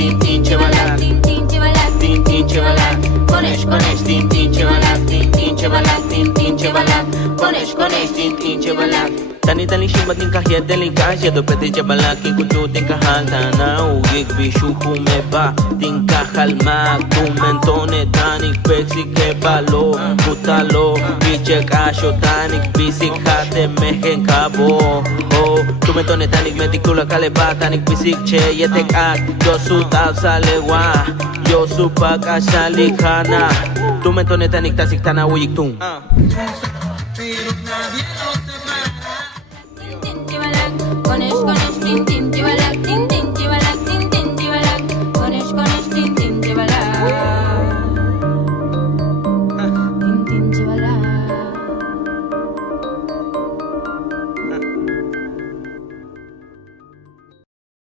tin chevalak, tin chevalak, konesh, tin chevalak, tin chevalak, konesh, tin chevalak. Tani shimbat nin kahiyat delin kahya do peti chevalak kin kuchu tin kahal tana uyik bishu kumeba tin kahal mag tu mentone tanik pexi ke balo putalo biche kasho tanik bisik hate mehen kabo oh tu mentone tanik metikula kaleba tanik bisik che yetek ak yo su tal salewa yo su pak ashalikana tu mentone tanik tasik tana uyik tum Konesh, tin, tin.